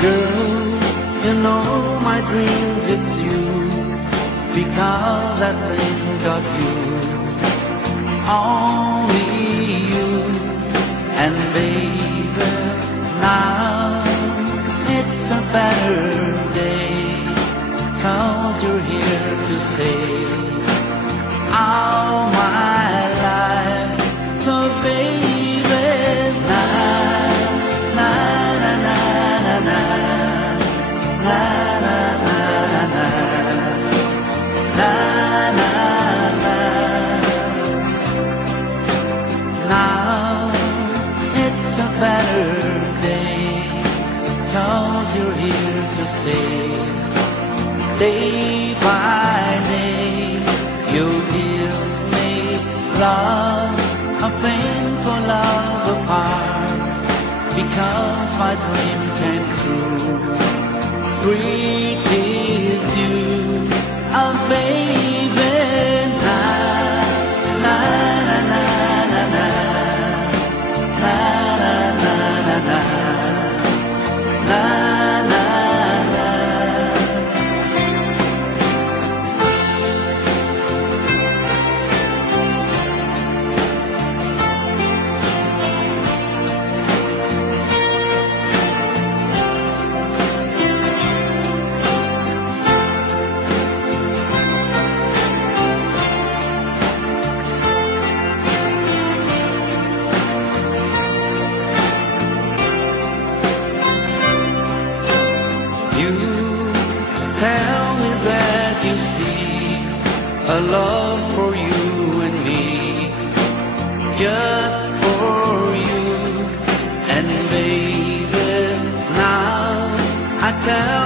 Girl, you know my dreams, it's you, because I think of you, only you. And baby, now it's a better day, 'cause you're here to stay all my life. So baby, na na na na na na na na na na na na na. Now it's a better day, 'cause you're here to stay. Day by day you give me love, a painful love apart, because my dream came true. Pretty is you, oh baby, na na na na na na na na na na na na na. You tell me that you see a love for you and me, just for you. And baby, now I tell